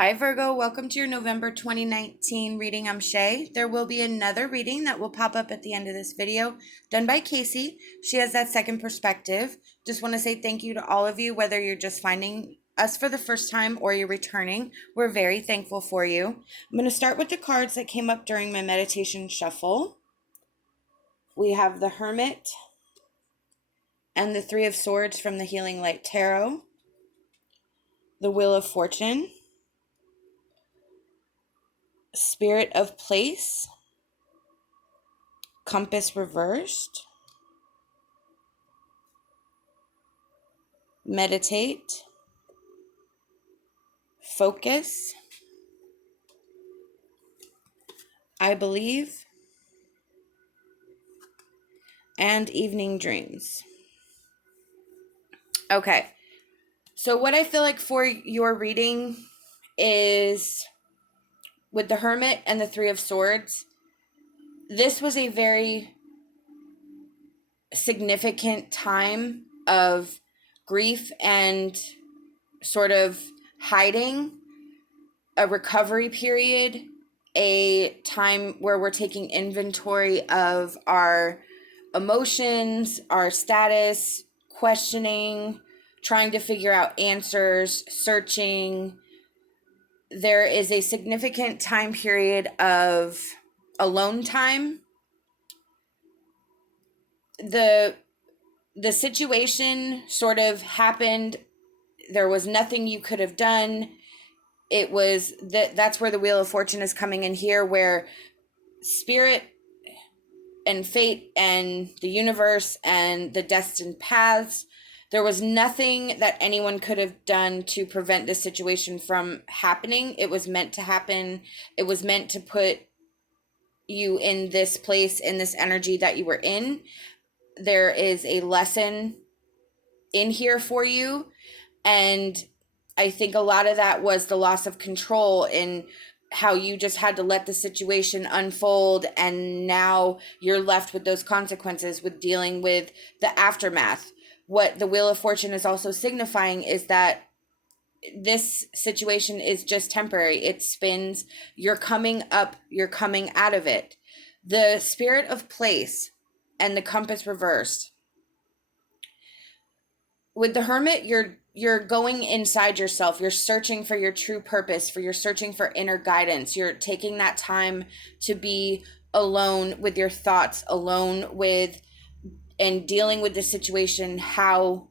Hi Virgo, welcome to your November 2019 reading. I'm SHAE. There will be another reading that will pop up at the end of this video done by KACEE. She has that second perspective. Just want to say thank you to all of you, whether you're just finding us for the first time or you're returning. We're very thankful for you. I'm going to start with the cards that came up during my meditation shuffle. We have the Hermit and the Three of Swords from the Healing Light Tarot, the Wheel of Fortune, Spirit of Place, Compass reversed, Meditate, Focus, I Believe, and Evening Dreams. Okay, so what I feel like for your reading is with the Hermit and the Three of Swords, this was a very significant time of grief and sort of hiding, a recovery period, a time where we're taking inventory of our emotions, our status, questioning, trying to figure out answers, searching. There is a significant time period of alone time. The situation sort of happened. There was nothing you could have done. It was that's where the Wheel of Fortune is coming in here, where spirit and fate and the universe and the destined paths, there was nothing that anyone could have done to prevent this situation from happening. It was meant to happen. It was meant to put you in this place, in this energy that you were in. There is a lesson in here for you. And I think a lot of that was the loss of control in how you just had to let the situation unfold, and now you're left with those consequences, with dealing with the aftermath. What the Wheel of Fortune is also signifying is that this situation is just temporary. It spins. You're coming up. You're coming out of it. The Spirit of Place and the Compass reversed. With the Hermit, you're going inside yourself. You're searching for your true purpose, you're searching for inner guidance. You're taking that time to be alone with your thoughts, alone with and dealing with the situation how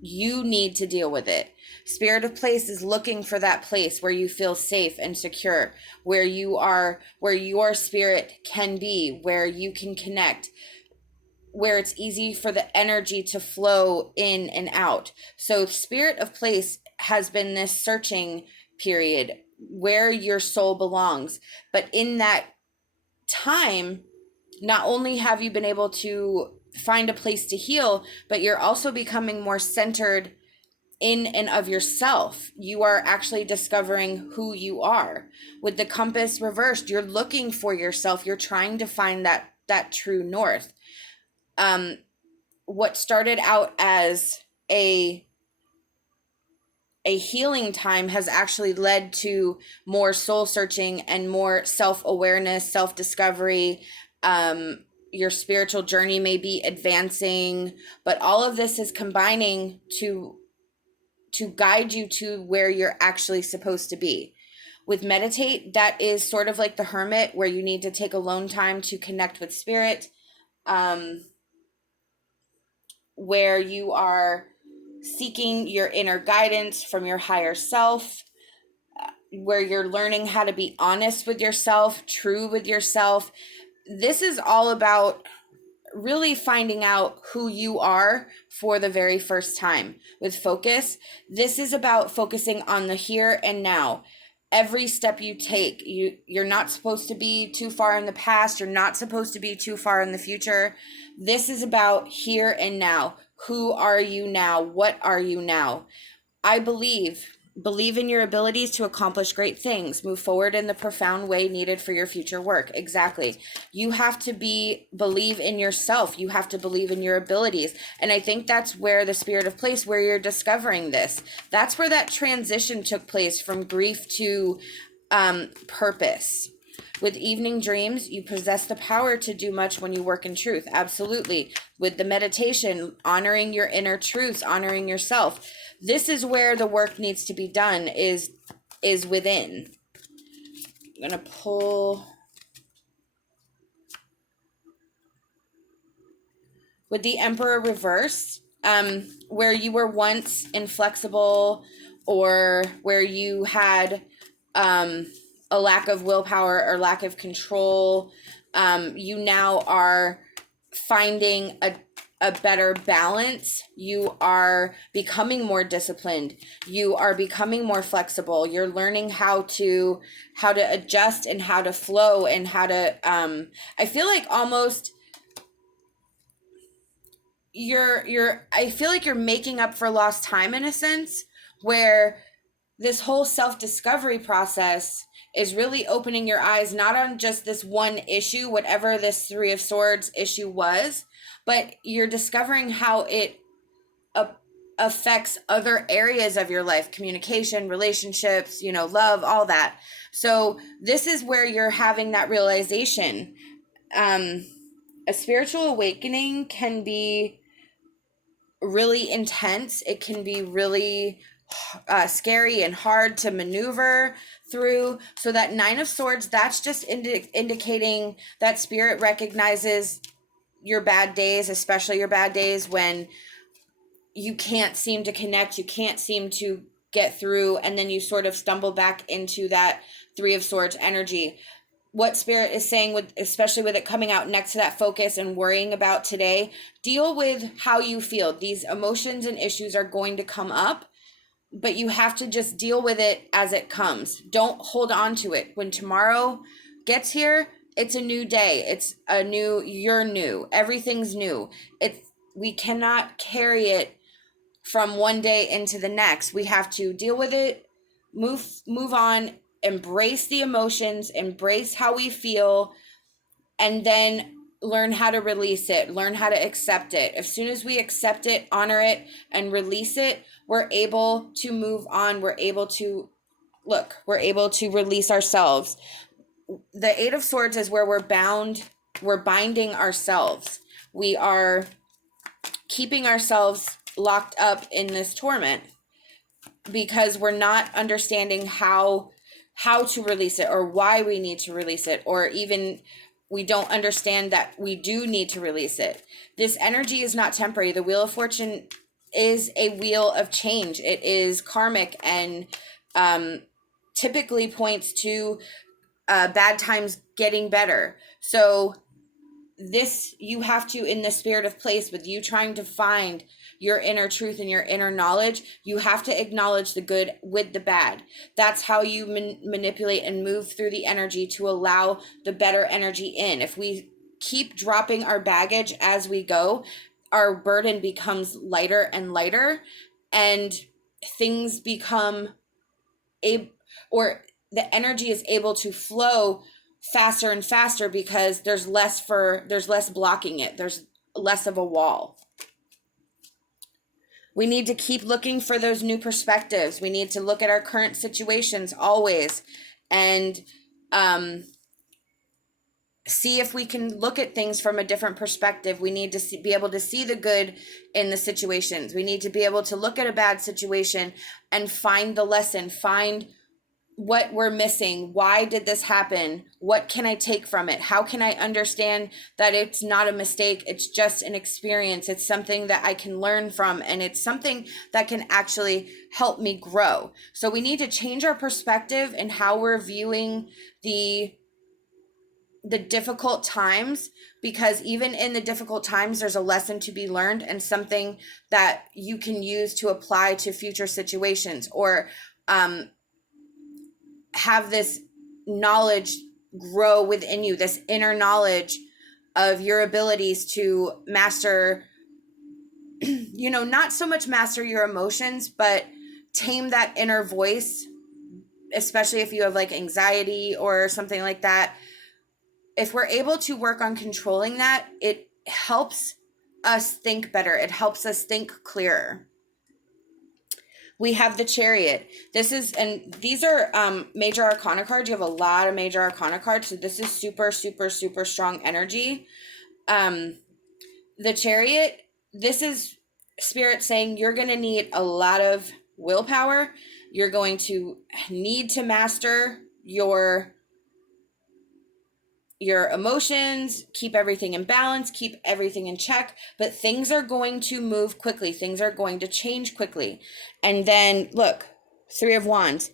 you need to deal with it. Spirit of Place is looking for that place where you feel safe and secure, where you are, where your spirit can be, where you can connect, where it's easy for the energy to flow in and out. So Spirit of Place has been this searching period where your soul belongs. But in that time, not only have you been able to find a place to heal, but you're also becoming more centered in and of yourself. You are actually discovering who you are. With the Compass reversed, you're looking for yourself. You're trying to find that true north. What started out as a healing time has actually led to more soul searching and more self-awareness, self-discovery. Your spiritual journey may be advancing, but all of this is combining to guide you to where you're actually supposed to be. With Meditate, that is sort of like the Hermit, where you need to take alone time to connect with spirit. Where you are seeking your inner guidance from your higher self, where you're learning how to be honest with yourself, true with yourself. This is all about really finding out who you are for the very first time. With Focus, this is about focusing on the here and now. Every step you take, you're not supposed to be too far in the past. You're not supposed to be too far in the future. This is about here and now. Who are you now? What are you now? I believe Believe in your abilities to accomplish great things. Move forward in the profound way needed for your future work. Exactly. You have to believe in yourself. You have to believe in your abilities. And I think that's where the spirit of place, where you're discovering this, that's where that transition took place from grief to purpose. With evening dreams, you possess the power to do much when you work in truth. Absolutely. With the meditation, honoring your inner truths, honoring yourself. This is where the work needs to be done, is within. I'm going to pull. With the Emperor reverse, where you were once inflexible, or where you had a lack of willpower or lack of control, you now are finding a better balance. You are becoming more disciplined. You are becoming more flexible. You're learning how to adjust and how to flow and how to I feel like almost I feel like you're making up for lost time in a sense, where this whole self-discovery process is really opening your eyes not on just this one issue, whatever this Three of Swords issue was, but you're discovering how it affects other areas of your life, communication, relationships, love, all that. So this is where you're having that realization. A spiritual awakening can be really intense. It can be really scary and hard to maneuver through. So that Nine of Swords, that's just indicating that spirit recognizes your bad days, especially your bad days when you can't seem to connect, you can't seem to get through, and then you sort of stumble back into that Three of Swords energy. What spirit is saying, with especially with it coming out next to that focus and worrying about today, deal with how you feel. These emotions and issues are going to come up, but you have to just deal with it as it comes. Don't hold on to it. When tomorrow gets here, it's a new day. You're new. Everything's new. We cannot carry it from one day into the next. We have to deal with it, move on, embrace the emotions, embrace how we feel, and then learn how to release it, learn how to accept it. As soon as we accept it, honor it, and release it, we're able to move on. We're able to release ourselves. The Eight of Swords is where we're binding ourselves. We are keeping ourselves locked up in this torment because we're not understanding how to release it, or why we need to release it, or even we don't understand that we do need to release it. This energy is not temporary. The Wheel of Fortune is a wheel of change. It is karmic and typically points to bad times getting better. So this, you have to, in the spirit of place, with you trying to find your inner truth and your inner knowledge, you have to acknowledge the good with the bad. That's how you manipulate and move through the energy to allow the better energy in. If we keep dropping our baggage as we go, our burden becomes lighter and lighter, and things become or the energy is able to flow faster and faster because there's less blocking it. There's less of a wall. We need to keep looking for those new perspectives. We need to look at our current situations always and see if we can look at things from a different perspective. We need to be able to see the good in the situations. We need to be able to look at a bad situation and find the lesson, find what we're missing. Why did this happen? What can I take from it? How can I understand that it's not a mistake? It's just an experience. It's something that I can learn from, and it's something that can actually help me grow. So we need to change our perspective and how we're viewing the difficult times, because even in the difficult times, there's a lesson to be learned and something that you can use to apply to future situations, or have this knowledge grow within you, this inner knowledge of your abilities to master, not so much master your emotions, but tame that inner voice, especially if you have like anxiety or something like that. If we're able to work on controlling that, it helps us think better. It helps us think clearer. We have the Chariot. This is, and these are major arcana cards. You have a lot of major arcana cards. So this is super, super, super strong energy. The Chariot, this is Spirit saying you're going to need a lot of willpower. You're going to need to master your emotions, keep everything in balance, keep everything in check, but things are going to move quickly. Things are going to change quickly. And then look, 3 of Wands,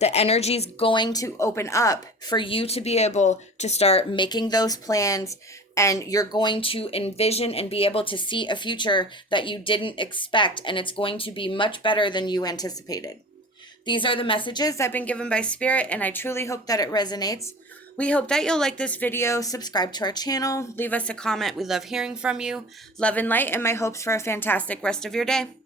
the energy is going to open up for you to be able to start making those plans, and you're going to envision and be able to see a future that you didn't expect, and it's going to be much better than you anticipated. These are the messages I've been given by Spirit, and I truly hope that it resonates. We hope that you'll like this video, subscribe to our channel, leave us a comment. We love hearing from you. Love and light, and my hopes for a fantastic rest of your day.